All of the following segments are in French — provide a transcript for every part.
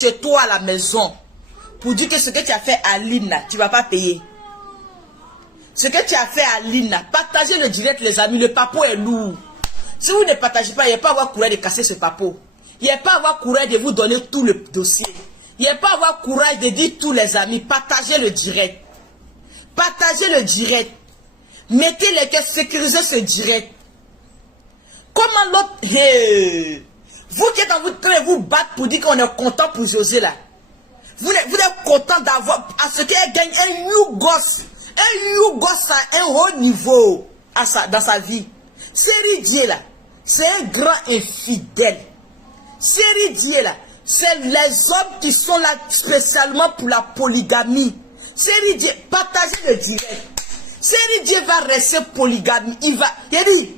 chez toi à la maison pour dire que ce que tu as fait à Lina, tu ne vas pas payer. Ce que tu as fait à Lina, partagez le direct, les amis. Le papo est lourd. Si vous ne partagez pas, il n'y a pas avoir courage de casser ce papo. Il n'y a pas avoir courage de vous donner tout le dossier. Il n'y a pas avoir courage de dire tous les amis. Partagez le direct. Partagez le direct. Mettez les cœurs, sécurisez ce direct. Comment l'autre... Hey. Vous qui êtes en train de vous battre pour dire qu'on est content pour José là. Vous êtes content d'avoir... À ce qu'elle gagne un Yougos. Un Yougos à un haut niveau dans sa vie. Série Dieu là. C'est un grand infidèle. Série Dieu là. C'est les hommes qui sont là spécialement pour la polygamie. Série Dieu, partagez le direct. Série Dieu va rester polygamie. Il a dit,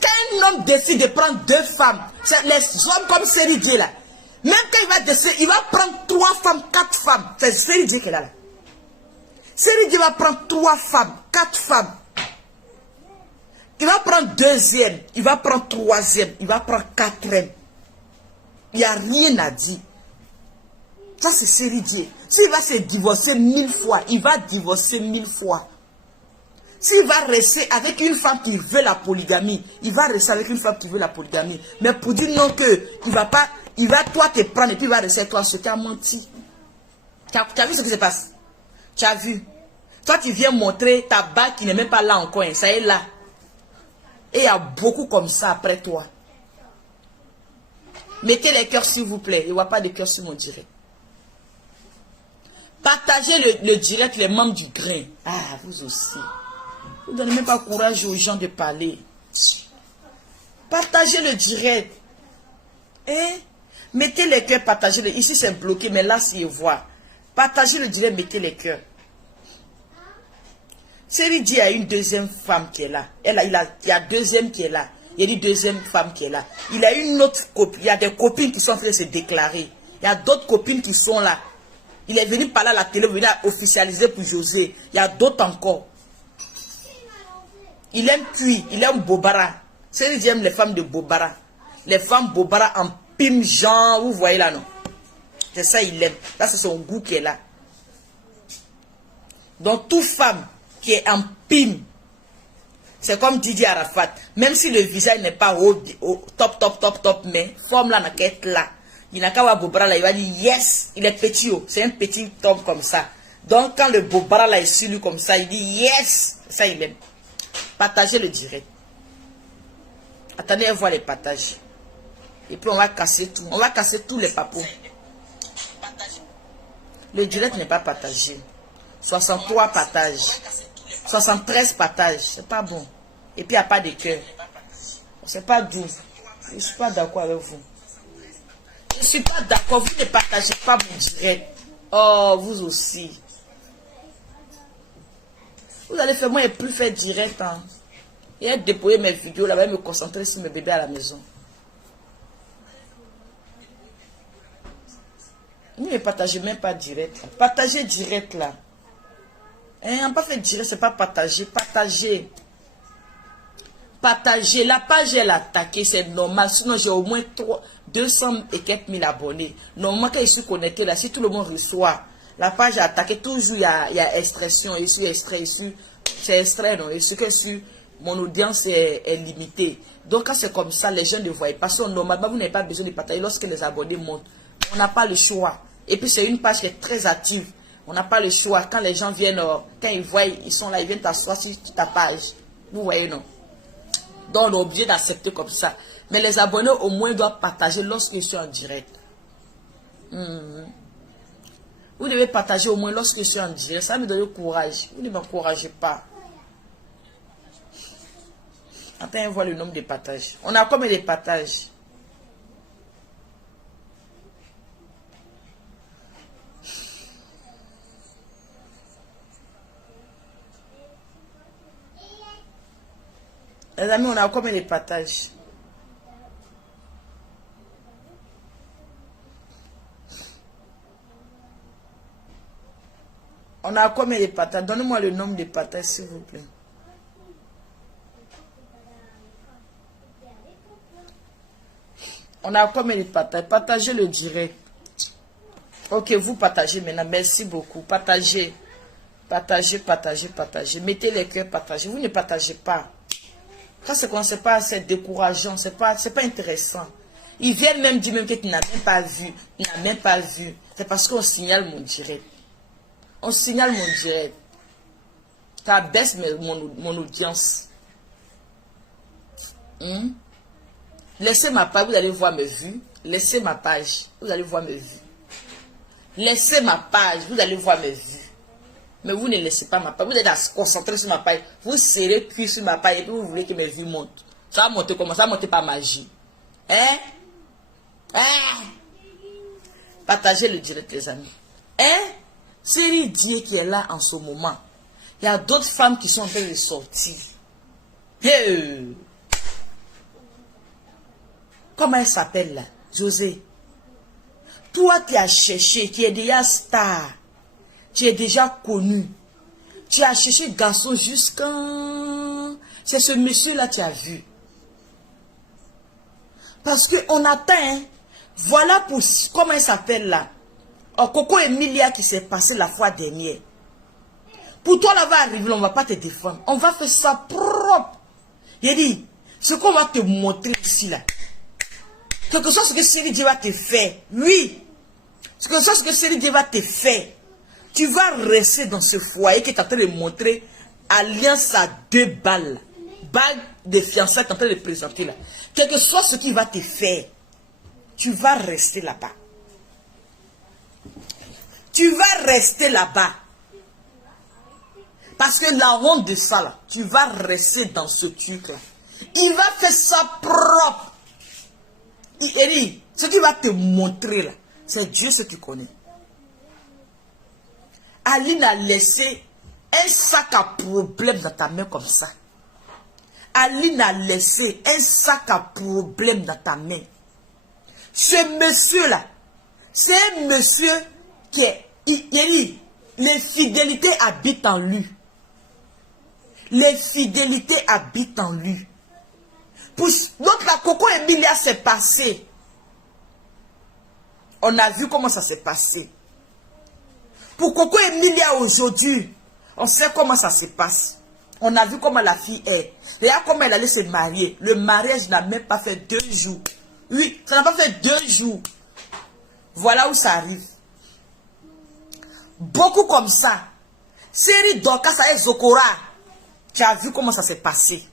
quand un homme décide de prendre 2 femmes, c'est les hommes comme Série Dieu là. Même quand il va décider, il va prendre 3 femmes, 4 femmes. C'est Série Dieu qui est là. Série Dieu va prendre 3 femmes, 4 femmes. Il va prendre 2e, il va prendre 3e, il va prendre 4e. Il n'y a rien à dire. Ça c'est Série Dieu. S'il va se divorcer 1000 fois, il va divorcer 1000 fois. S'il va rester avec une femme qui veut la polygamie, il va rester avec une femme qui veut la polygamie. Mais pour dire non que il va pas, il va toi te prendre et puis il va rester avec toi, ce qui a menti. Tu as vu ce qui se passe? Tu as vu? Toi tu viens montrer ta bague qui n'est même pas là encore, ça est là. Et il y a beaucoup comme ça après toi. Mettez les cœurs s'il vous plaît. Il n'y a pas de cœur sur mon direct. Partagez le direct, les membres du grain. Ah, vous aussi. Vous ne donnez même pas courage aux gens de parler. Partagez le direct. Hein? Mettez les cœurs, partagez-le. Ici c'est bloqué, mais là c'est voit. Partagez le direct, mettez les cœurs. Série dit il y a une 2e femme qui est là. Il y a 2e qui est là. Il y a une 2e femme qui est là. Il a une autre copine. Il y a des copines qui sont en train de se déclarer. Il y a d'autres copines qui sont là. Il est venu parler à la télé, il a officialisé pour José. Il y a d'autres encore. Il aime Puis, il aime Bobara. Série dit aime les femmes de Bobara. Les femmes Bobara en pime genre, vous voyez là non? C'est ça il aime. Là c'est son goût qui est là. Donc toute femme qui est en pime, c'est comme Didier Arafat. Même si le visage n'est pas au top, mais forme là, n'a qu'à être là. Il n'a qu'à voir Bobara là, il va dire yes, il est petit, c'est un petit homme comme ça. Donc quand le Bobara là est sur lui comme ça, il dit yes, ça il aime. Partagez le direct. Attendez, on voit les partages. Et puis on va casser tout. On va casser tous les papos. Le direct n'est pas partagé. 63 partages. 73 partages. C'est pas bon. Et puis il n'y a pas de cœur. C'est pas doux. Je ne suis pas d'accord avec vous. Je ne suis pas d'accord. Vous ne partagez pas mon direct. Oh, vous aussi. Vous allez faire moi et plus faire direct. Hein. Et déployer mes vidéos là-bas et me concentrer sur mes bébés à la maison. Ne partagez même pas direct. Là. Partagez direct là. Hein, on n'a pas fait direct, c'est pas partager. Partagez. Partagez. La page elle attaquée, c'est normal. Sinon j'ai au moins 200 et quelques mille abonnés. Normalement quand je suis connecté là, si tout le monde reçoit, la page est attaquée, toujours il y a extraction, ici extrait, ici c'est extrait, non, et ce que sur mon audience est limitée. Donc quand c'est comme ça, les gens ne voient pas. Parce que normalement vous n'avez pas besoin de partager lorsque les abonnés montent. On n'a pas le choix. Et puis c'est une page qui est très active. On n'a pas le choix. Quand les gens viennent, quand ils voient, ils sont là, ils viennent t'asseoir sur ta page. Vous voyez, non? Donc on est obligé d'accepter comme ça. Mais les abonnés au moins doivent partager lorsque je suis en direct. Vous devez partager au moins lorsque je suis en direct. Ça me donne courage. Vous ne m'encouragez pas. Attends, on voit le nombre de partages. On a combien de partages? Les amis, on a combien de partages? On a combien de partages? Donnez-moi le nombre de partages, s'il vous plaît. On a combien de partages? Partagez le direct. Ok, vous partagez maintenant. Merci beaucoup. Partagez. Partagez, partagez, partagez. Mettez les cœurs, partagez. Vous ne partagez pas. Quand c'est qu'on ne sait pas, c'est décourageant. C'est pas intéressant. Ils viennent même dire même que tu n'as même pas vu. Tu n'as même pas vu. C'est parce qu'on signale mon direct. On signale mon direct. Ça baisse mon audience. Laissez ma page, vous allez voir mes vues. Laissez ma page, vous allez voir mes vues. Laissez ma page, vous allez voir mes vues. Mais vous ne laissez pas ma page. Vous êtes à se concentrer sur ma page. Vous serrez puis sur ma page et puis vous voulez que mes vues montent. Ça va monter comment? Ça va monter par magie. Hein? Hein? Partagez le direct, les amis. Hein? Série Dieu qui est là en ce moment. Il y a d'autres femmes qui sont en train de sortir. Hey! Comment elle s'appelle là? José. Toi, tu as cherché, tu es déjà star. Tu es déjà connu. Tu as cherché garçon jusqu'à... C'est ce monsieur-là que tu as vu. Parce qu'on attend. Hein? Voilà pour... Comment elle s'appelle là? Oh, Coco Emilia qui s'est passé la fois dernière. Pour toi, là va arriver, on ne va pas te défendre. On va faire ça propre. Il dit, ce qu'on va te montrer ici là. Quelque chose que Série Dieu va te faire. Oui. Quelque chose que Série Dieu va te faire. Tu vas rester dans ce foyer qui est en train de montrer alliance à 2 balles. Balle de fiançailles qui est en train de présenter là. Quelque chose ce qui va te faire. Tu vas rester là-bas. Tu vas rester là-bas. Parce que la honte de ça là, tu vas rester dans ce truc là. Il va faire ça propre. Il dit, ce qu'il va te montrer là, c'est Dieu ce que tu connais. Aline a laissé un sac à problème dans ta main comme ça. Aline a laissé un sac à problème dans ta main. Ce monsieur là, c'est un monsieur qui est, il dit, les fidélités habitent en lui. Les fidélités habitent en lui. Donc la Coco Emilia s'est passé. On a vu comment ça s'est passé. Pour Coco Emilia aujourd'hui, on sait comment ça se passe. On a vu comment la fille est. Regarde comment elle allait se marier. Le mariage n'a même pas fait 2 jours. Oui, ça n'a pas fait 2 jours. Voilà où ça arrive. Beaucoup comme ça. Série Dorcas et Zokora. Tu as vu comment ça s'est passé.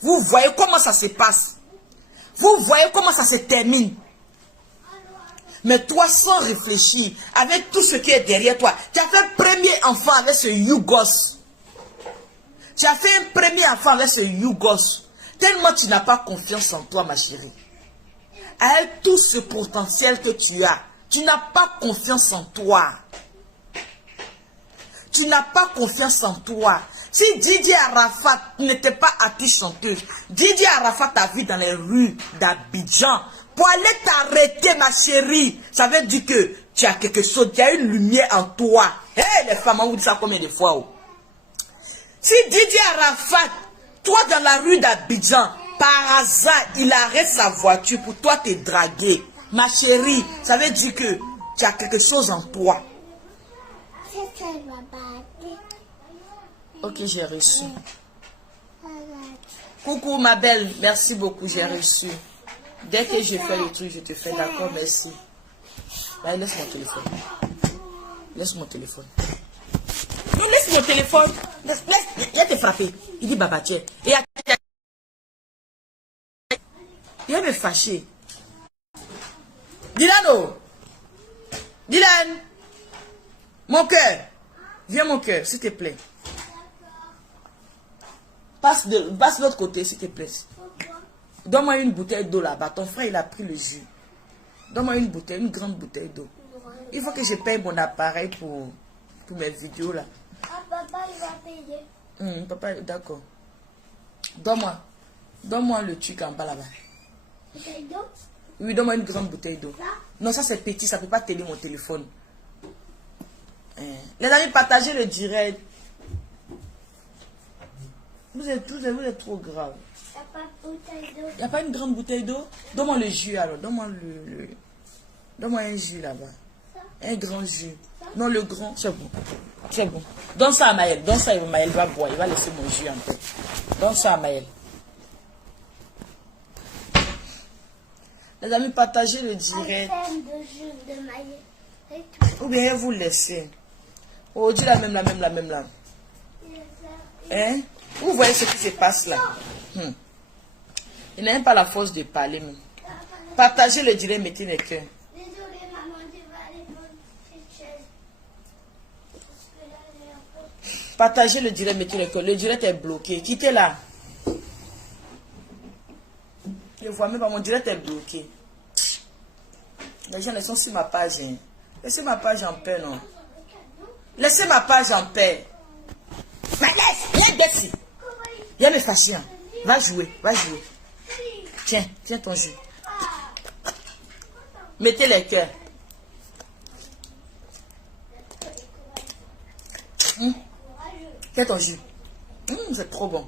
Vous voyez comment ça se passe. Vous voyez comment ça se termine. Mais toi, sans réfléchir, avec tout ce qui est derrière toi, tu as fait un premier enfant avec ce Yougos. Tu as fait un premier enfant avec ce Yougos. Tellement tu n'as pas confiance en toi, ma chérie. Avec tout ce potentiel que tu as, tu n'as pas confiance en toi. Tu n'as pas confiance en toi. Si Didier Arafat n'était pas artiste chanteuse, Didier Arafat t'a vu dans les rues d'Abidjan pour aller t'arrêter, ma chérie. Ça veut dire que tu as quelque chose, il y a une lumière en toi. Hé, les femmes, on vous dit ça combien de fois? Oh? Si Didier Arafat, toi dans la rue d'Abidjan, par hasard, il arrête sa voiture pour toi te draguer, ma chérie, ça veut dire que tu as quelque chose en toi. Ok, j'ai reçu. Coucou ma belle, merci beaucoup, j'ai reçu. Dès que je fais le truc, je te fais d'accord, merci. Là, laisse mon téléphone. Laisse mon téléphone. Non, laisse mon téléphone. Laisse, il va te frapper. Il dit Baba, tiens. Il va me fâcher. Dylan, Dylan, mon cœur. Viens mon cœur, s'il te plaît. Passe de l'autre côté, s'il te plaît. Donne-moi une bouteille d'eau là-bas. Ton frère, il a pris le jus. Donne-moi une bouteille, une grande bouteille d'eau. Il faut que je paye mon appareil pour mes vidéos là. Ah, papa, il va payer. Papa, d'accord. Donne-moi le truc en bas là-bas. Bouteille d'eau? Oui, donne-moi une grande bouteille d'eau. Là? Non, ça c'est petit, ça ne peut pas t'aider mon téléphone. Les amis, partagez le direct. Vous êtes trop grave. Il n'y a pas de bouteille d'eau. Il n'y a pas une grande bouteille d'eau? Donne-moi le jus alors. Donne-moi le... Donne-moi un jus là-bas. Un grand jus. Non, le grand, c'est bon. C'est bon. Donne ça à Maël. Donne ça à Maël. Il va boire. Il va laisser mon jus en paix. Donne ça à Maël. Les amis, partagez le direct. Ou bien vous laissez. Oh, dis la même, la même, la même là. Hein? Vous voyez ce qui se passe là. Il n'a même pas la force de parler. Même. Partagez le direct, mettez les cœurs. Désolée, maman, tu vas aller prendre cette chaise. Partagez le direct, mettez les cœurs. Le direct est bloqué. Quittez là. Je vois même pas, mon direct est bloqué. Les gens sont sur ma page. Hein. Laissez ma page en paix, non? Laissez ma page en paix. Mais laisse, viens d'ici. Viens me fâcher. Hein. Va jouer, va jouer. Tiens, tiens ton jus. Mettez les cœurs. Tiens ton jus. C'est trop bon.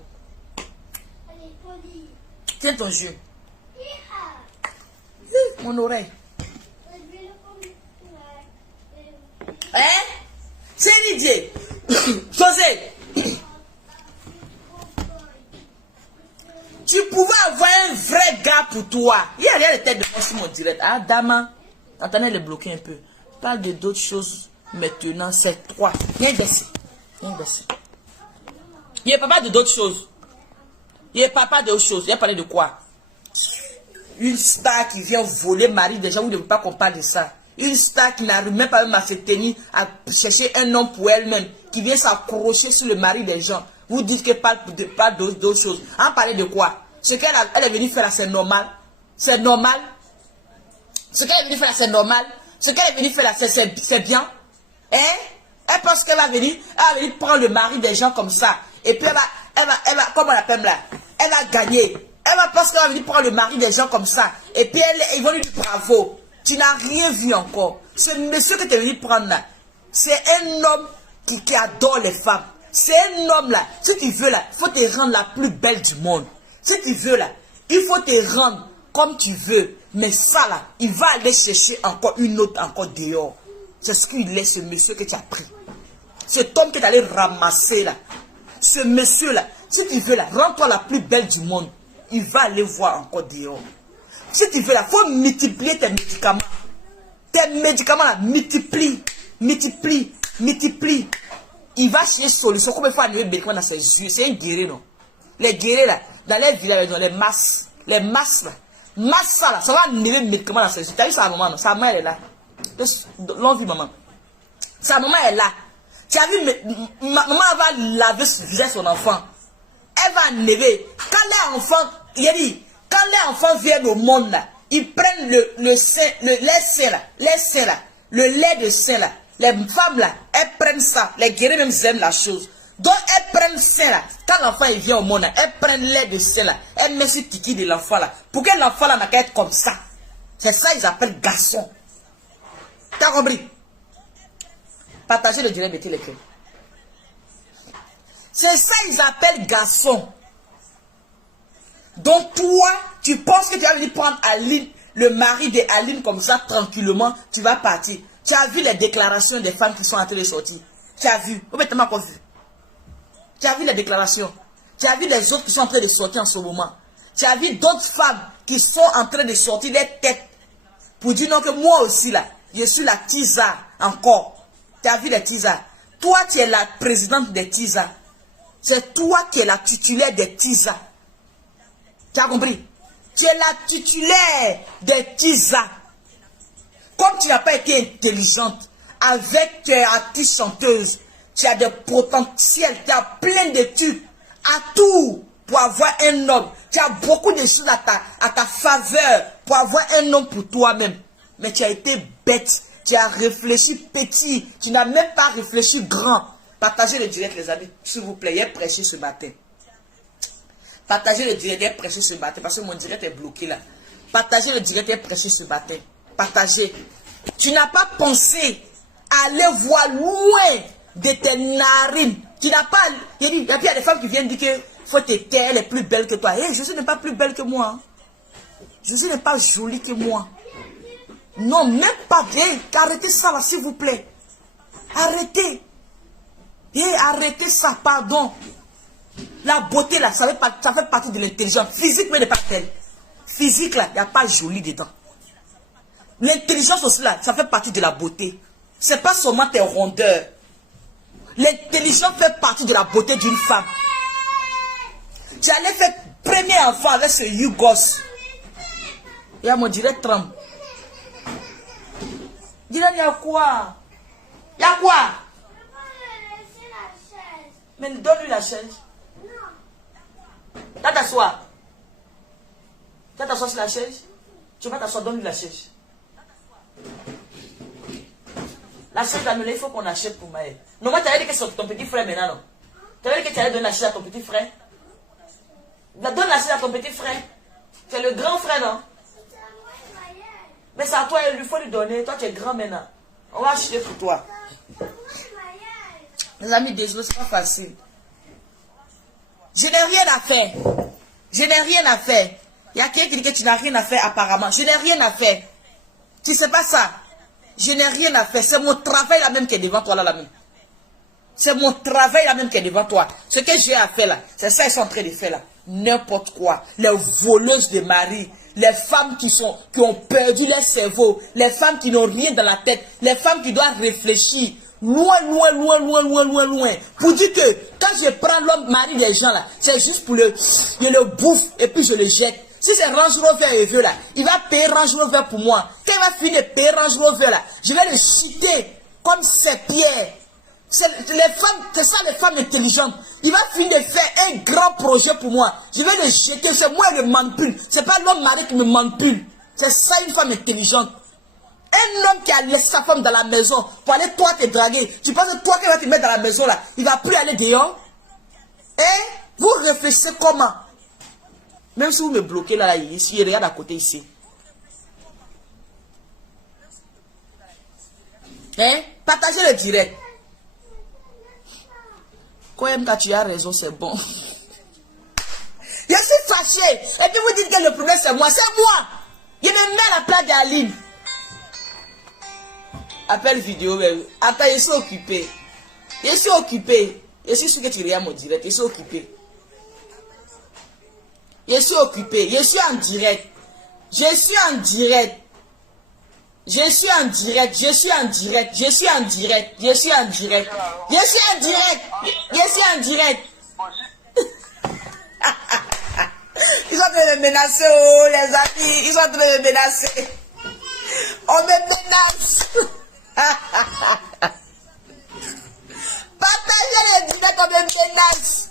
Tiens ton jus. Mon oreille. Hein? C'est Didier. José. Tu pouvais avoir un vrai gars pour toi. Il y a rien de tête de moi sur mon direct. Ah, Dama. Attendez, le bloquer un peu. Parle de d'autres choses maintenant. C'est toi. Viens d'ici. Viens d'ici. Il est papa de d'autres choses. Il est papa d'autres choses. Il a parlé de quoi? Une star qui vient voler mari des gens. Vous ne voulez pas qu'on parle de ça. Une star qui n'arrive même pas à se tenir à chercher un homme pour elle-même. Qui vient s'accrocher sur le mari des gens. Vous dites qu'elle parle d'autres choses. En parler de quoi? Ce qu'elle est venue faire là, c'est normal. C'est normal. Ce qu'elle est venue faire là, c'est normal. Ce qu'elle est venue faire là, c'est bien. Hein? Elle pense qu'elle va venir prendre le mari des gens comme ça. Et puis elle va, comment on l'appelle là? Elle va gagner. Elle va penser qu'elle va venir prendre le mari des gens comme ça. Et puis ils vont lui dire bravo. Tu n'as rien vu encore. Ce monsieur que tu es venu prendre là, c'est un homme qui adore les femmes. C'est un homme là. Si tu veux là, il faut te rendre la plus belle du monde. Si tu veux là, il faut te rendre comme tu veux. Mais ça là, il va aller chercher encore une autre encore dehors. C'est ce qu'il est, ce monsieur que tu as pris. Cet homme que tu allé ramasser là. Ce monsieur là, si tu veux là, rends-toi la plus belle du monde. Il va aller voir encore dehors. Si tu veux là, il faut multiplier tes médicaments. Tes médicaments là, multiplie. Il va chercher solution. Combien de fois il y a des médicaments dans ses yeux? C'est un guerrier, non? Les guerriers là, dans les villages, les masses là. Masse ça là, ça va enlever les médicaments dans ses yeux. Tu as vu sa maman, non? Sa maman elle est là. L'on vit maman. Sa maman est là. Tu as vu, maman va laver son enfant. Elle va enlever. Quand les enfants, il a dit, quand les enfants viennent au monde là, ils prennent le lait sein là, le lait de sein là. Les femmes là, elles prennent ça. Les guerriers même aiment la chose. Donc elles prennent ça là. Quand l'enfant il vient au monde là, elles prennent le lait de sein là. Elles mettent sur tiki de l'enfant là. Pour que l'enfant là n'a qu'à être comme ça. C'est ça ils appellent garçon. T'as compris? Partagez le direct, mettez les cœurs. C'est ça ils appellent garçon. Donc toi, tu penses que tu vas venir prendre Aline, le mari de Aline comme ça, tranquillement, tu vas partir. Tu as vu les déclarations des femmes qui sont en train de sortir. Tu as vu. Tu as vu les déclarations. Tu as vu les autres qui sont en train de sortir en ce moment. Tu as vu d'autres femmes qui sont en train de sortir les têtes. Pour dire non que moi aussi là, je suis la TISA encore. Tu as vu les TISA. Toi tu es la présidente des TISA. C'est toi qui es la titulaire des TISA. Tu as compris? Tu es la titulaire des TISA. Comme tu n'as pas été intelligente avec tes artistes chanteuses, tu as des potentiels, tu as plein d'études à tout pour avoir un homme. Tu as beaucoup de choses à ta faveur pour avoir un homme pour toi-même. Mais tu as été bête, tu as réfléchi petit, tu n'as même pas réfléchi grand. Partagez le direct les amis, s'il vous plaît, il est prêché ce matin. Partagez le direct, il est prêché ce matin parce que mon direct est bloqué là. Partagez le direct, il est prêché ce matin. Partagez. Tu n'as pas pensé à aller voir loin de tes narines. Tu n'as pas... Il y a des femmes qui viennent dire que faut te taire, elle est plus belle que toi. Hey, Jésus n'est pas plus belle que moi. Jésus n'est pas jolie que moi. Non, même pas. Arrêtez ça là, s'il vous plaît. Arrêtez. Arrêtez ça, pardon. La beauté là, ça fait partie de l'intelligence. Physique, mais n'est pas telle. Physique là, il n'y a pas joli dedans. L'intelligence aussi là, ça fait partie de la beauté. C'est pas seulement tes rondeurs. L'intelligence fait partie de la beauté d'une femme. Tu allais faire premier enfant avec ce Yougos. Et à mon direct tremble. Dis-le, il y a quoi? Il y a quoi? Mais donne-lui la chaise. Tu vas t'asseoir. Tu vas t'asseoir sur la chaise. Tu vas t'asseoir, donne-lui la chaise. La chaise, là, il faut qu'on achète pour Maël. Non, moi, tu avais dit que c'est ton petit frère maintenant, non? Tu avais dit que tu allais donner la chaise à ton petit frère. Donne la chaise à ton petit frère. Tu es le grand frère, non? Mais c'est à toi, il faut lui donner. Toi, tu es grand maintenant. On va acheter pour toi. Les amis, désolé, c'est pas facile. Je n'ai rien à faire. Je n'ai rien à faire. Il y a quelqu'un qui dit que tu n'as rien à faire apparemment. Je n'ai rien à faire. Tu sais pas ça? Je n'ai rien à faire. C'est mon travail là même qui est devant toi là, l'ami. C'est mon travail là même qui est devant toi. Ce que j'ai à faire là, c'est ça qu'ils sont en train de faire là. N'importe quoi. Les voleuses de mari. Les femmes qui ont perdu leur cerveau. Les femmes qui n'ont rien dans la tête. Les femmes qui doivent réfléchir. Loin, loin, loin, loin, loin, loin, loin. Pour dire que quand je prends l'homme mari des gens là, c'est juste pour je le bouffe et puis je le jette. Si c'est Range Rover et vieux là, il va payer Range Rover pour moi. Quand il va finir de payer Range Rover là, je vais le chuter comme ses pierres. C'est ça les femmes intelligentes. Il va finir de faire un grand projet pour moi. Je vais le jeter, c'est moi qui le manipule. C'est pas l'homme mari qui me manipule. C'est ça une femme intelligente. Un homme qui a laissé sa femme dans la maison pour aller toi te draguer. Tu penses que toi qui vas te mettre dans la maison là, il va plus aller dehors? Et vous réfléchissez comment? Même si vous me bloquez là, ici, regarde à côté ici. Hein? Partagez le direct. Quand MK, tu as raison, c'est bon. Je suis fâché. Et puis vous dites que le problème c'est moi. C'est moi. Je me mets à la place d'Aline. Appel vidéo. Attends, je suis occupé. Je suis occupé. Je suis sûr que tu regardes mon direct. Je suis occupé. Je suis occupé. Je suis en direct. Je suis en direct. Je suis en direct. Je suis en direct. Je suis en direct. Je suis en direct. Je suis en direct. Je suis en direct. Ils sont en train de me menacer, oh les amis. Ils sont en train de me menacer. On me menace. Partagez les directs, on me menace.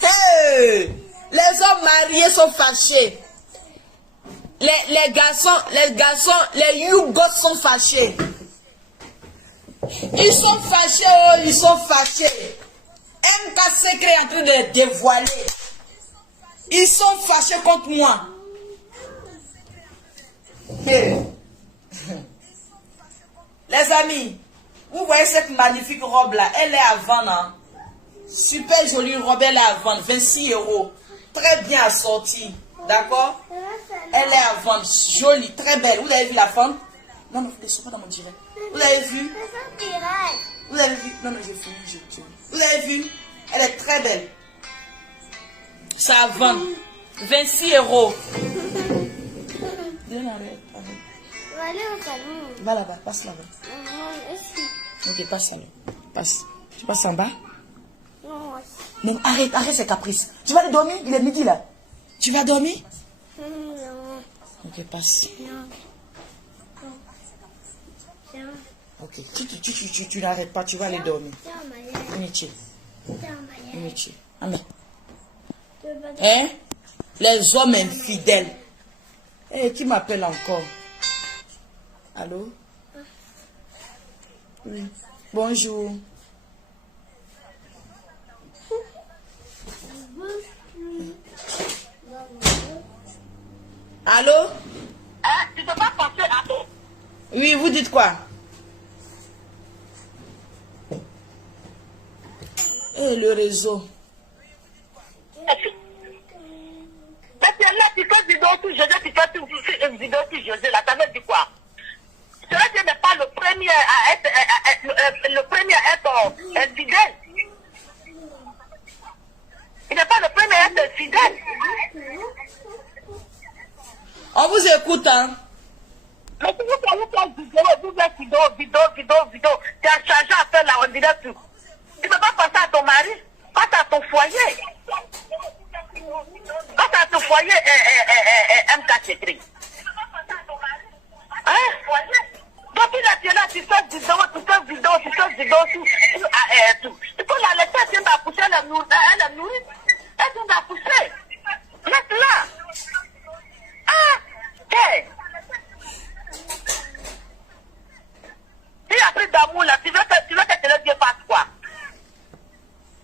Hey! Les hommes mariés sont fâchés. Les garçons, les Yougos sont fâchés. Ils sont fâchés, oh, ils sont fâchés. MK Secret est en train de les dévoiler. Ils sont fâchés contre moi. Hey. Les amis, vous voyez cette magnifique robe là, elle est à vendre. Hein? Super jolie robe, elle est à vendre, 26 €. Très bien assortie, d'accord? Elle est à vendre, jolie, très belle. Vous avez vu la femme? Non, non, ne sois pas dans mon direct. Vous avez vu? Vous avez vu? Non, non, j'ai fini, Vous avez vu? Elle est très belle. Ça à vendre, 26 €. Va là-bas, passe là-bas. Ok, passe là. Passe. Tu passes en bas? Non, arrête, arrête ces caprices. Tu vas aller dormir? Il est midi là. Tu vas dormir? Ok, passe. Ok, tu n'arrêtes pas, tu vas aller dormir. Inutile. Inutile. Amen. Hein? Les hommes infidèles. Eh, qui m'appelle encore? Allô? Oui. Bonjour. Allô? Tu ne peux pas penser à tout. Oui, vous dites quoi? Eh, le réseau. Mais c'est là, tu fais du dos. sur José, tu fais une vidéo sur José, là, ça veut dire quoi? José n'est pas le premier à être infidèle. Il n'est pas le premier à être infidèle. On vous écoute, hein. Mais si vous faites vidéo, tu as chargé à faire là, on dirait tout. Tu ne peux pas penser à ton mari, pense à ton foyer. Pense à ton foyer, MK Chétri. Hein? Depuis là, tu fais vidéo, tout. Tu peux la laisser, elle vient d'accoucher, elle est nourrie. Elle vient d'accoucher. Laisse-la. Ah, hey. Si il y a plus d'amour là, tu veux que le Dieu fasse quoi?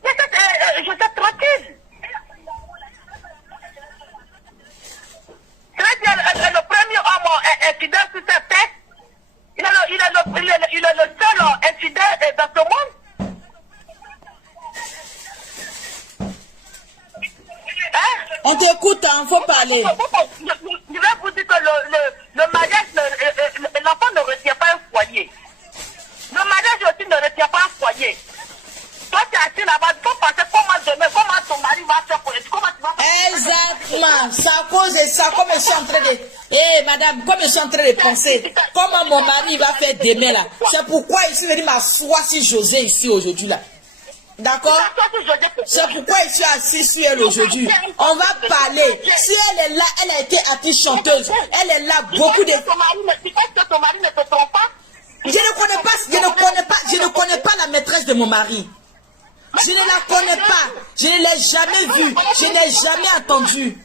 Je suis tranquille. Tu veux dire, le premier homme est fidèle sur cette terre? Il est le seul infidèle dans ce monde? Hein? On t'écoute, hein, faut parler. Je vais vous dire que le mariage, l'enfant ne retient pas un foyer. Le mariage aussi ne retient pas un foyer. Toi, tu es assis là-bas, il faut penser comment demain, comment ton mari va faire pour comment tu vas faire. Exactement. C'est à cause de ça, comme je suis en train de... Eh, madame, comme je suis en train de penser, comment mon mari va faire demain, là. C'est pourquoi je suis venu m'asseoir sur José ici aujourd'hui, là. D'accord? C'est pourquoi je suis assis sur elle aujourd'hui. On va parler. Si elle est là, elle a été artiste chanteuse. Elle est là, beaucoup de... Tu penses que ton mari ne te trompe pas? Je ne connais pas la maîtresse de mon mari. Je ne la connais pas. Je ne l'ai jamais vue. Je n'ai jamais entendu.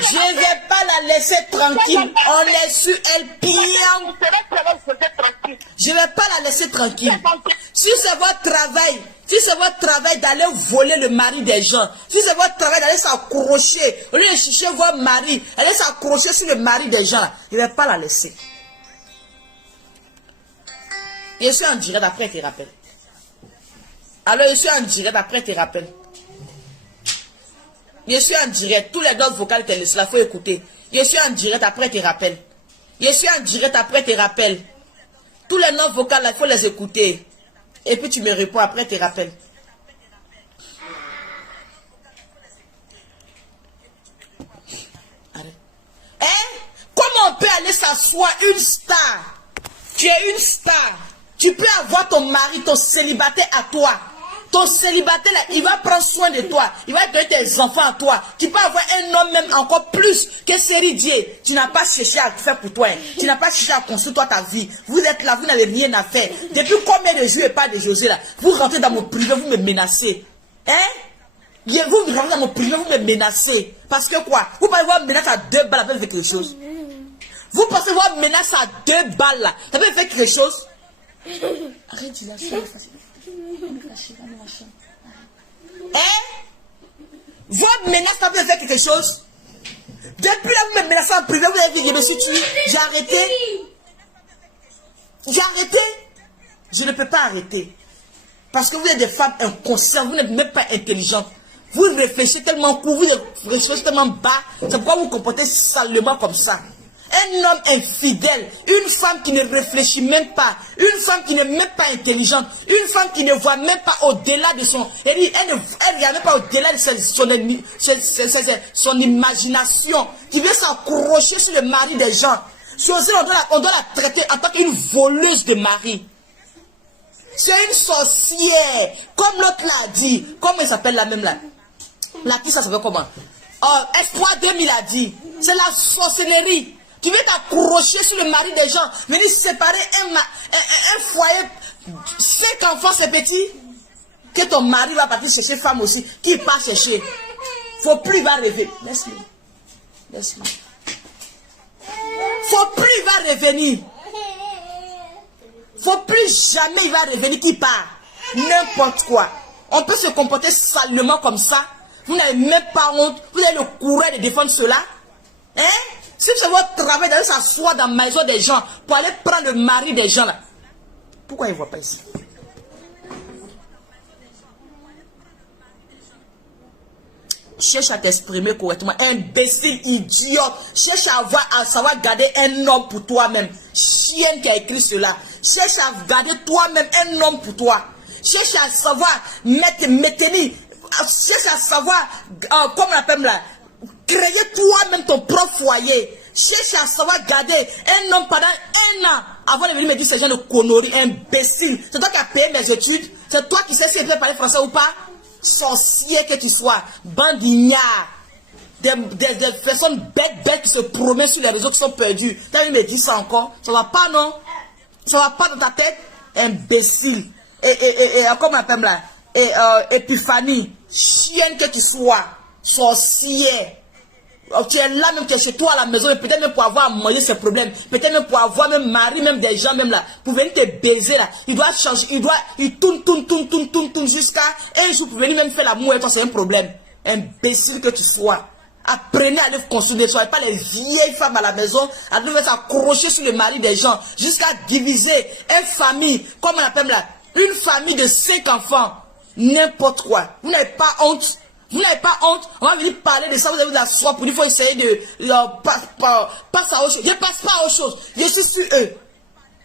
Je ne vais pas la laisser tranquille. On est sur elle bien. Je ne vais pas la laisser tranquille. Si c'est votre travail, d'aller voler le mari des gens, si c'est votre travail d'aller s'accrocher, au lieu de chercher votre mari, aller s'accrocher sur le mari des gens, je ne vais pas la laisser. Je suis en direct après tes rappels. Alors, je suis en direct après tes rappels. Je suis en direct. Tous les notes vocales, il faut écouter. Je suis en direct après tes rappels. Je suis en direct après tes rappels. Tous les notes vocales, il faut les écouter. Et puis tu me réponds après tes rappels. Hein? Comment on peut aller s'asseoir une star? Tu es une star. Tu peux avoir ton mari, ton célibataire à toi. Ton célibataire, là, il va prendre soin de toi. Il va donner tes enfants à toi. Tu peux avoir un homme même encore plus que Série. Tu n'as pas cherché à faire pour toi. Hein. Tu n'as pas cherché à construire toi ta vie. Vous êtes là, vous n'avez rien à faire. Depuis combien de jours et pas de José là? Vous rentrez dans mon privé, vous me menacez. Hein? Vous rentrez dans mon privé, vous me menacez. Parce que quoi? Vous pouvez voir menace à 2 balles, ça peut faire quelque chose. Vous pensez voir menace à 2 balles là, ça peut faire quelque chose? Arrête, tu l'as fait. Hein? Votre menace, ça peut faire quelque chose? Depuis là, vous me menacez en privé, vous avez vu, je me suis tué. J'ai arrêté. J'ai arrêté. Je ne peux pas arrêter. Parce que vous êtes des femmes inconscientes, vous n'êtes même pas intelligentes. Vous réfléchissez tellement court, vous réfléchissez tellement bas. C'est pourquoi vous vous comportez salement comme ça. Un homme infidèle, une femme qui ne réfléchit même pas, une femme qui n'est même pas intelligente, une femme qui ne voit même pas au-delà de son... Elle ne regarde même pas au-delà de son imagination, qui veut s'accrocher sur le mari des gens. On doit la traiter en tant qu'une voleuse de mari. C'est une sorcière, comme l'autre l'a dit. Comment elle s'appelle la même là? La qui ça s'appelle comment? Oh, Espoir 2000 a dit. C'est la sorcellerie. Tu veux t'accrocher sur le mari des gens, venir séparer un foyer, 5 enfants, c'est petit. Que ton mari va partir chercher femme aussi, qui part chercher. Faut plus, il va rêver. Laisse-le. Laisse-le. Faut plus, il va revenir. Faut plus jamais, il va revenir, qui part. N'importe quoi. On peut se comporter salement comme ça. Vous n'avez même pas honte. Vous avez le courage de défendre cela. Hein? Si c'est votre travail d'aller s'asseoir dans la maison des gens pour aller prendre le mari des gens là, pourquoi ils ne voient pas ici? Cherche à t'exprimer correctement. Imbécile, idiote. Cherche à savoir garder un homme pour toi-même. Chienne qui a écrit cela. Cherche à garder toi-même un homme pour toi. Cherche à savoir maintenir. Cherche à savoir, comment on appelle là, créer toi-même ton propre foyer. Cherche à savoir garder un homme pendant 1 an avant de venir me dire ces gens de conneries, imbécile. C'est toi qui as payé mes études. C'est toi qui sais si je peux parler français ou pas. Sorcier que tu sois, bandignard, des personnes bêtes qui se promènent sur les réseaux qui sont perdus. Tu as vu me dire ça encore? Ça va pas, non? Ça va pas dans ta tête? Imbécile. Et comment on appelle là? Épiphanie, chienne que tu sois, sorcier. Tu es là même, tu es chez toi à la maison, peut-être même pour avoir à manger ses problèmes, peut-être même pour avoir même mari, même des gens même là, pour venir te baiser là. Il doit changer, il tourne jusqu'à un jour pour venir même faire l'amour et toi, c'est un problème. Imbécile que tu sois. Apprenez à aller construire, ne soyez pas les vieilles femmes à la maison, à devoir s'accrocher sur le mari des gens, jusqu'à diviser une famille, comme on appelle là, une famille de 5 enfants, n'importe quoi. Vous n'avez pas honte? Vous n'avez pas honte? On va venir parler de ça, vous avez de la soie pour dire qu'il faut essayer de passer à autre chose. Je ne passe pas à autre chose. Je suis sur eux.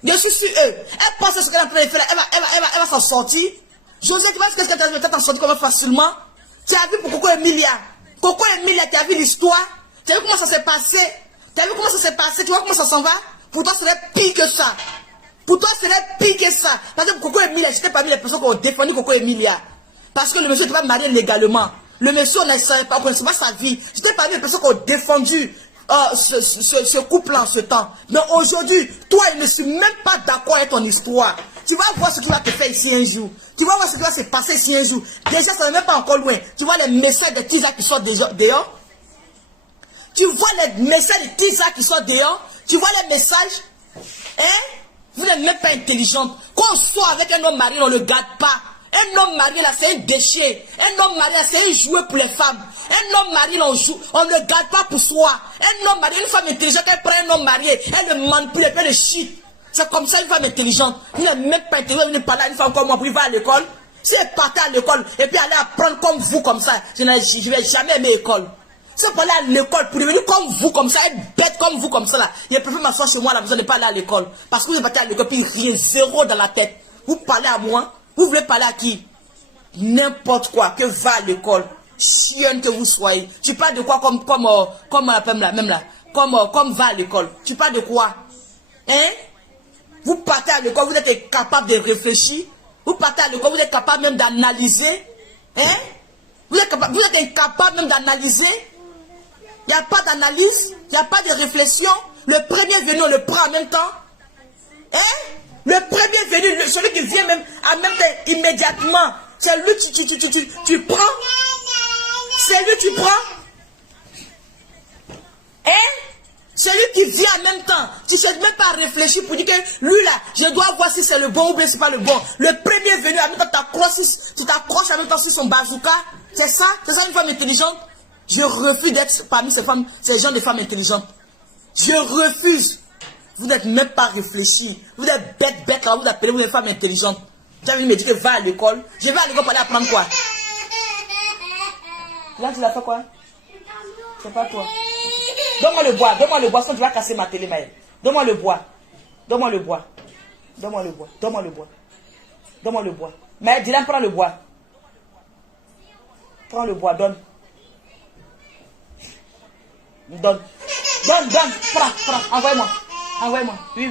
Je suis sur eux. Elle pense à ce qu'elle est en train de faire. Elle va s'en sortir. José, tu vois ce qu'elle est en train de t'en sortir comme facilement? Tu as vu pour Coco Emilia? Coco Emilia, tu as vu l'histoire? Tu as vu comment ça s'est passé? Tu as vu comment ça s'est passé? Tu vois comment ça s'en va? Pour toi, ce serait pire que ça. Pour toi, ce serait pire que ça. Parce que pour Coco Emilia, j'étais parmi les personnes qui ont défendu Coco Emilia. Parce que le monsieur n'était pas marié légalement. Le monsieur ne savait pas, on ne connaissait pas sa vie. J'étais parmi les personnes qui ont défendu ce couple en ce temps. Mais aujourd'hui, toi, je ne suis même pas d'accord avec ton histoire. Tu vas voir ce qui va te faire ici un jour. Tu vas voir ce qui va se passer ici un jour. Déjà, ça n'est même pas encore loin. Tu vois les messages de Tisa qui sortent dehors. Tu vois les messages de Tisa qui sortent dehors. Tu vois les messages. Hein? Vous n'êtes même pas intelligente. Quand on sort avec un homme marié, on ne le garde pas. Un homme marié là, c'est un déchet. Un homme marié là, c'est un jouet pour les femmes. Un homme marié là, on ne le garde pas pour soi. Un homme marié, une femme intelligente, elle prend un homme marié, elle le manipule, elle fait le shit. C'est comme ça une femme intelligente. Vous n'êtes même pas intelligente, vous ne parlez à une femme comme moi pour y va à l'école. Si elle partait à l'école et puis aller apprendre comme vous comme ça, je ne vais jamais aimer l'école. Si elle parlait à l'école pour devenir comme vous comme ça, être bête comme vous comme ça là, je préfère m'asseoir chez moi là, vous n'allez pas aller à l'école. Parce que vous êtes parti à l'école puis rien, zéro dans la tête. Vous parlez à moi. Vous voulez parler à qui? N'importe quoi, que va à l'école. Chienne que vous soyez. Tu parles de quoi comme va à l'école. Tu parles de quoi? Hein? Vous partez à l'école, vous êtes incapable de réfléchir. Vous partez à l'école, vous êtes capable même d'analyser. Hein? Vous êtes incapable même d'analyser. Il n'y a pas d'analyse, il n'y a pas de réflexion. Le premier venu, on le prend en même temps. Hein? Le premier venu, celui qui vient même en même temps immédiatement, c'est lui tu prends. C'est lui tu prends. Hein? C'est lui qui vient en même temps. Tu ne cherches même pas à réfléchir pour dire que lui là, je dois voir si c'est le bon ou bien c'est pas le bon. Le premier venu en même temps, tu t'accroches en même temps sur son bazooka. C'est ça? C'est ça une femme intelligente? Je refuse d'être parmi ces femmes, ces gens de femmes intelligentes. Je refuse. Vous n'êtes même pas réfléchi. Vous êtes bête, là, vous appelez, vous êtes femme intelligente. Tu as venu me dire que va à l'école. Je vais à l'école pour aller apprendre quoi? Là, tu l'as fait quoi? C'est pas toi. Donne-moi le bois, sinon tu vas casser ma télé, Maëlle. Donne-moi le bois. Maëlle, dis-là, prends le bois. Prends le bois, donne. Donne, prends, envoie-moi. Oui.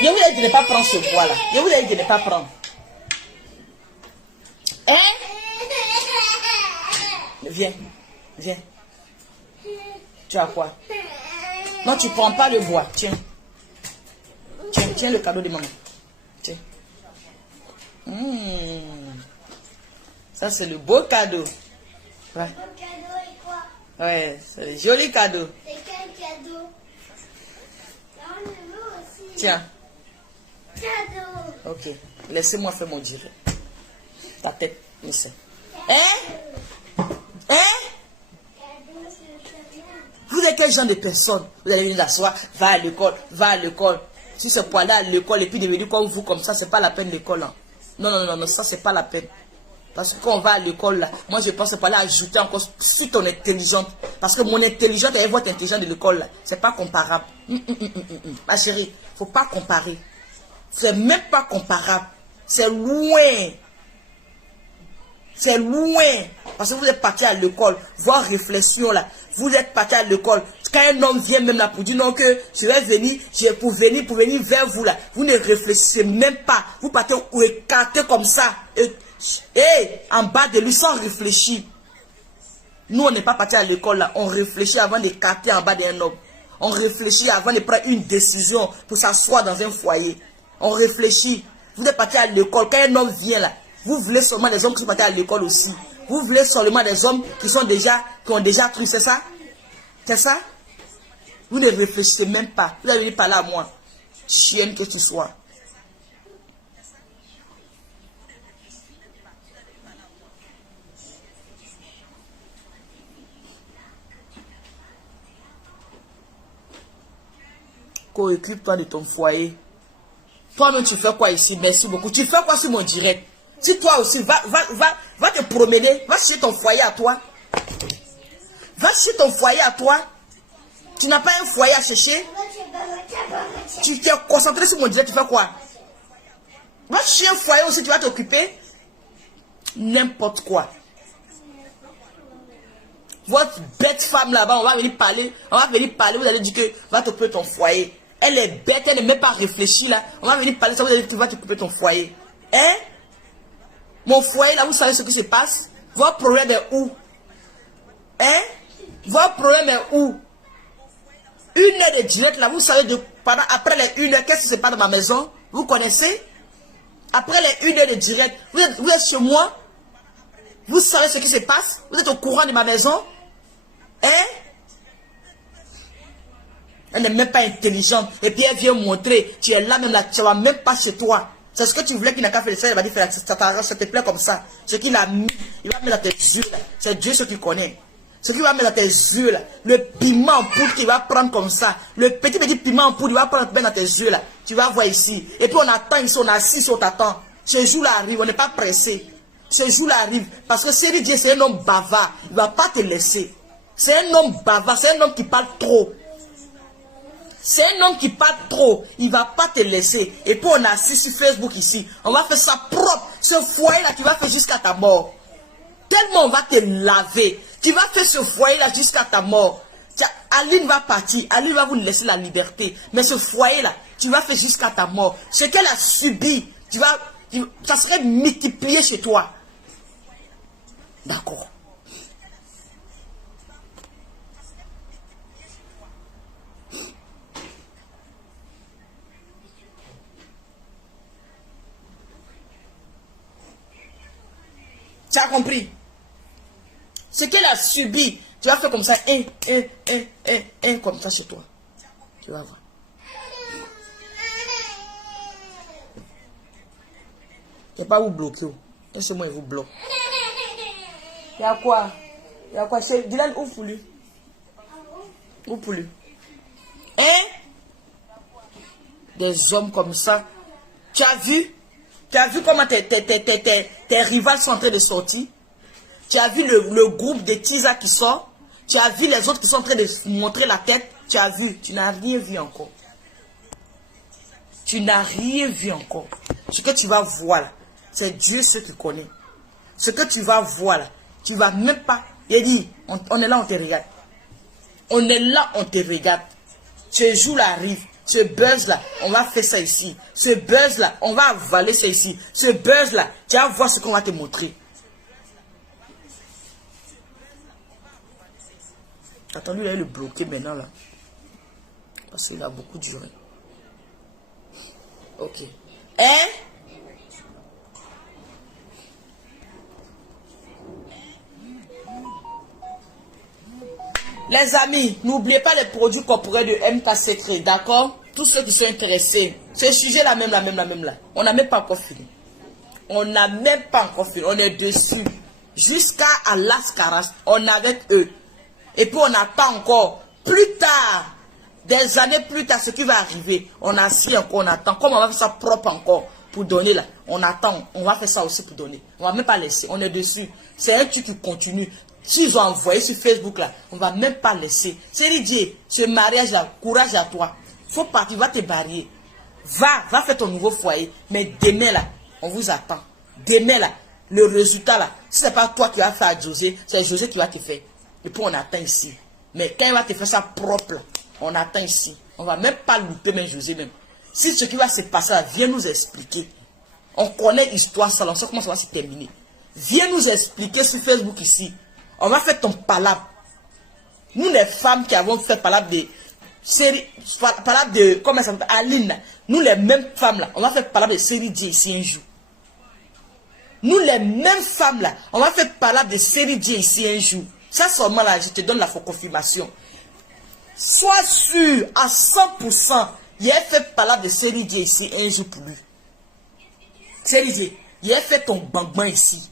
Je vous ai dit de ne pas prendre ce bois-là. Je vous ai dit de ne pas prendre. Hein? Viens. Tu as quoi? Non, tu ne prends pas le bois. Tiens le cadeau de maman. Tiens. Ça, c'est le beau cadeau. Ouais. Le cadeau est quoi? Ouais, c'est le joli cadeau. C'est quel cadeau? Là, on le veut aussi. Tiens. Cadeau. Ok. Laissez-moi faire mon direct. Ta tête, je sais. Hein? Cadeau, c'est rien. Vous êtes quel genre de personne? Vous allez venir d'asseoir, va à l'école. Si c'est pour aller à l'école et puis devenir comme vous, comme ça, c'est pas la peine l'école. Hein. Non, ça c'est pas la peine. Parce que quand on va à l'école, là, moi je pense pas là ajouter encore sur ton intelligence. Parce que mon intelligence et votre intelligence de l'école, là, c'est pas comparable. Ma chérie, faut pas comparer. C'est même pas comparable. C'est loin. C'est loin. Parce que vous êtes parti à l'école. Vos réflexions là. Vous êtes parti à l'école. Quand un homme vient même là pour dire non que je vais venir, pour venir vers vous là. Vous ne réfléchissez même pas. Vous partez ou écartez comme ça. Et en bas de lui sans réfléchir. Nous on n'est pas parti à l'école là. On réfléchit avant d'écarter en bas d'un homme. On réfléchit avant de prendre une décision pour s'asseoir dans un foyer. On réfléchit. Vous êtes parti à l'école. Quand un homme vient là, vous voulez seulement des hommes qui sont partis à l'école aussi. Vous voulez seulement des hommes qui ont déjà truc, c'est ça? C'est ça? Vous ne réfléchissez même pas. Vous allez venir parler à moi. Chienne que tu sois. Occupe-toi de ton foyer. Toi-même, tu fais quoi ici? Merci beaucoup. Tu fais quoi sur mon direct? Si toi aussi, va te promener. Va chercher ton foyer à toi. Va chercher ton foyer à toi. Tu n'as pas un foyer à chercher. Tu t'es concentré sur mon direct, tu fais quoi? Va chercher un foyer aussi, tu vas t'occuper. N'importe quoi. Votre bête femme là-bas, on va venir parler. Vous allez dire que va t'occuper de ton foyer. Elle est bête, elle n'est même pas réfléchie là. On va venir parler, ça vous allez dire que tu vas t'occuper de ton foyer. Hein? Mon foyer là, vous savez ce qui se passe? Votre problème est où? Hein? Votre problème est où? 1 heure de direct là, vous savez après les 1 heure, qu'est-ce qui se passe dans ma maison? Vous connaissez? Après les 1 heure de direct, vous êtes chez moi? Vous savez ce qui se passe? Vous êtes au courant de ma maison? Hein? Elle n'est même pas intelligente. Et puis elle vient montrer, tu es là même là, tu ne vas même pas chez toi. C'est ce que tu voulais qu'il n'a qu'à faire. Elle va dire, ça te plaît comme ça. Ce qu'il a mis, il va mettre dans tes yeux là. C'est Dieu ce qu'il connaît. Ce qu'il va mettre dans tes yeux là. Le piment en poudre qu'il va prendre comme ça. Le petit piment en poudre, il va prendre bien dans tes yeux là. Tu vas voir ici. Et puis on attend ici, on est assis, on t'attend. Ce jour-là arrive, on n'est pas pressé. Ce jour-là arrive. Parce que c'est Dieu, c'est un homme bavard. Il ne va pas te laisser. C'est un homme bavard, c'est un homme qui parle trop. C'est un homme qui parle trop. Il ne va pas te laisser. Et puis on est assis sur Facebook ici. On va faire ça propre. Ce foyer-là, tu vas faire jusqu'à ta mort. Tellement on va te laver. Tu vas faire ce foyer-là jusqu'à ta mort. Aline va partir. Aline va vous laisser la liberté. Mais ce foyer-là, tu vas faire jusqu'à ta mort. Ce qu'elle a subi, ça serait multiplié chez toi. D'accord. Tu as compris? Ce qu'elle a subi, tu vas faire comme ça, comme ça chez toi. Tu vas voir. Il n'y a pas où bloquer. C'est moi, il vous bloque. Il y a quoi? Il y a quoi? Dylan, où pour lui? Où pour lui? Hein? Des hommes comme ça. Tu as vu? Tu as vu comment tes rivales sont en train de sortir? Tu as vu le groupe de Tisa qui sort? Tu as vu les autres qui sont en train de montrer la tête? Tu as vu? Tu n'as rien vu encore. Tu n'as rien vu encore. Ce que tu vas voir là, c'est Dieu ce qui connaît. Ce que tu vas voir là, tu vas même pas. Il dit, on est là, on te regarde. On est là, on te regarde. Ce jour-là arrive. Ce buzz-là, on va faire ça ici. Ce buzz-là, on va avaler ça ici. Ce buzz-là, tu vas voir ce qu'on va te montrer. Attends, lui, il va le bloquer maintenant, là. Parce qu'il a beaucoup duré. Ok. Hein? Les amis, n'oubliez pas les produits corporels de MK Secret, d'accord? Tous ceux qui sont intéressés. Ce sujet-là, même là. On n'a même pas encore fini. On n'a même pas encore fini. On est dessus. Jusqu'à Alaskaras, on est avec eux. Et puis on attend encore. Plus tard, des années plus tard, ce qui va arriver. On a su encore, on attend. Comment on va faire ça propre encore? pour donner là. On attend, on va faire ça aussi pour donner. On va même pas laisser, on est dessus. C'est un truc qui continue. S'ils ont envoyé sur Facebook là, on va même pas laisser. C'est Dieu, ce mariage là, courage à toi. Faut partir, va te barrer. Va faire ton nouveau foyer. Mais demain là, on vous attend. Demain là, le résultat là, si c'est pas toi qui vas faire à José, c'est José qui va te faire. Et puis on attend ici. Mais quand il va te faire ça propre là, on attend ici. On va même pas louper même José même. Si ce qui va se passer là, viens nous expliquer. On connaît l'histoire, ça, on sait comment ça va se terminer. Viens nous expliquer sur Facebook ici. On va faire ton palabre. Nous les femmes qui avons fait palabre de série, palabre de, comment ça s'appelle, Aline, nous les mêmes femmes là, on va faire palabre de série D ici un jour. Nous les mêmes femmes là, on va faire palabre de série D ici un jour. Ça seulement là, je te donne la confirmation. Sois sûr à 100%. Il a fait palabre de série D ici un jour pour lui. Série D, il a fait ton bang ici.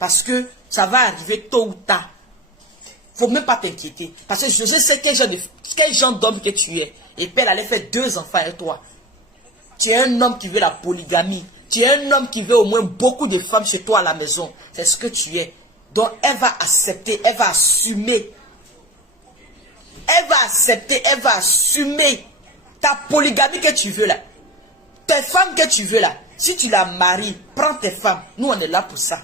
Parce que ça va arriver tôt ou tard. Faut même pas t'inquiéter. Parce que je sais quel genre d'homme que tu es. Et puis elle allait faire 2 enfants avec toi. Tu es un homme qui veut la polygamie. Tu es un homme qui veut au moins beaucoup de femmes chez toi à la maison. C'est ce que tu es. Donc elle va accepter, elle va assumer. Elle va accepter, elle va assumer ta polygamie que tu veux là. Tes femmes que tu veux là. Si tu la maries, prends tes femmes. Nous on est là pour ça.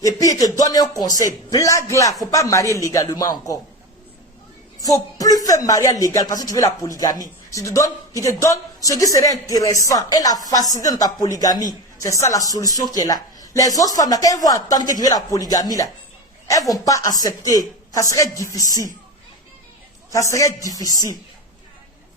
Et puis il te donne un conseil. Blague là, faut pas marier légalement encore. Faut plus faire mariage légal parce que tu veux la polygamie. Il te donne ce qui serait intéressant et la facilité de ta polygamie. C'est ça la solution qui est là. Les autres femmes là, quand elles vont entendre que tu veux la polygamie là, elles vont pas accepter. Ça serait difficile. Ça serait difficile.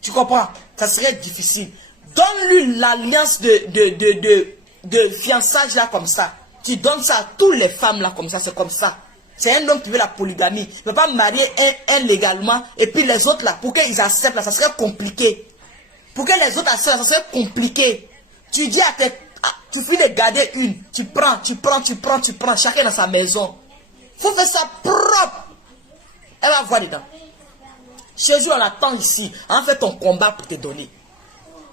Tu comprends? Ça serait difficile. Donne-lui l'alliance de fiançage là comme ça. Tu donnes ça à toutes les femmes là comme ça, c'est comme ça. C'est un homme qui veut la polygamie. Il ne peut pas marier un légalement et puis les autres là, pour qu'ils acceptent là, ça serait compliqué. Pour que les autres acceptent, ça serait compliqué. Tu dis à tes... Tu finis de garder une, tu prends, chacun dans sa maison. Il faut faire ça propre. Elle va voir dedans. Chez eux, on attend ici. On fait ton combat pour te donner.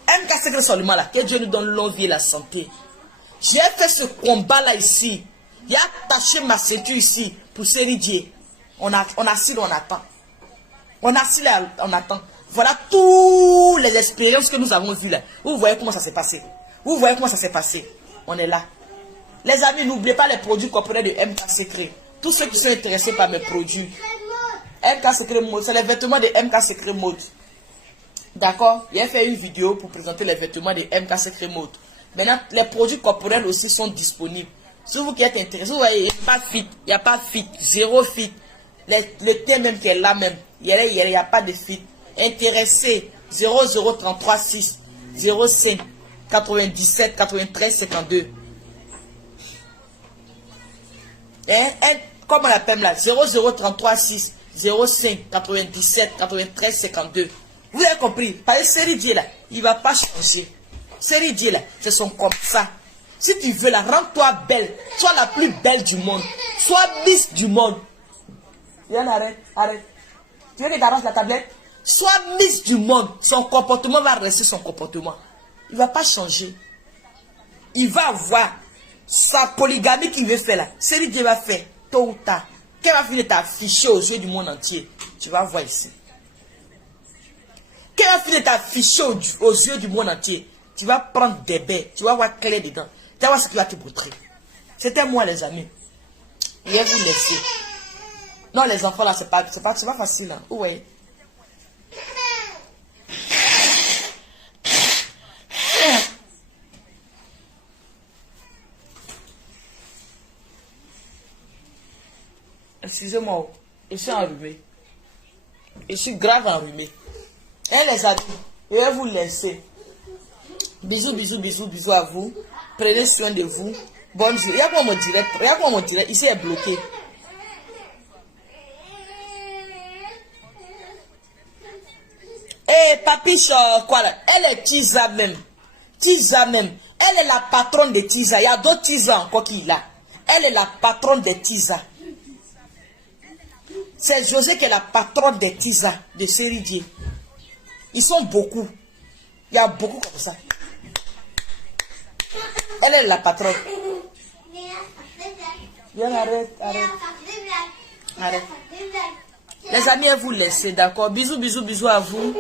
MK Secret seulement là, que Dieu nous donne l'envie et la santé. J'ai fait ce combat là ici. Il a attaché ma ceinture ici pour Séridier. On assis là, on attend. On assis là, on attend. Voilà toutes les expériences que nous avons vues là. Vous voyez comment ça s'est passé. Vous voyez comment ça s'est passé. On est là. Les amis, n'oubliez pas les produits corporels de MK Secret. Tous ceux qui sont intéressés par mes produits. MK Secret Mode, c'est les vêtements de MK Secret Mode. D'accord? Il a fait une vidéo pour présenter les vêtements de MK Secret Mode. Maintenant, les produits corporels aussi sont disponibles. Si vous qui êtes intéressé, vous voyez, il n'y a pas de fit, zéro fit. Le thème même qui est là même, il n'y a pas de fit. Intéressé, 00336 05 97 93 52. Comme on l'appelle là, 00336 05 97 93 52. Vous avez compris? Par série Dieu là, il ne va pas changer. Série Dieu là, c'est son comme ça. Si tu veux la, rends-toi belle. Sois la plus belle du monde. Sois Miss du monde. Yann, arrête. Tu veux que t'arranges la tablette? Sois Miss du monde. Son comportement va rester son comportement. Il ne va pas changer. Il va avoir sa polygamie qu'il veut faire là. Série Dieu va faire tôt ou tard. Qu'elle va finir t'afficher aux yeux du monde entier. Tu vas voir ici. Qu'elle va finir t'afficher aux yeux du monde entier. Tu vas prendre des baies. Tu vas voir clair dedans. Tu vas voir ce qui va te montrer. C'était moi les amis. Je vais vous laisser. Non les enfants là c'est pas facile hein. Ouais. Excusez-moi. Je suis enrhumé. Je suis grave enrhumé. Et les amis, je vais vous laisser. Bisous à vous. Prenez soin de vous. Bonne journée. Regarde moi mon direct. Ici est bloqué. Eh, papiche, quoi là? Elle est Tiza même. Elle est la patronne de Tiza. Il y a d'autres Tiza encore qui est là. Elle est la patronne de Tiza. C'est José qui est la patronne de Tiza, de Séridier. Ils sont beaucoup. Il y a beaucoup comme ça. Elle est la patronne. Viens, arrête. Arrête. Les amis, elle vous laisse, d'accord? Bisous à vous.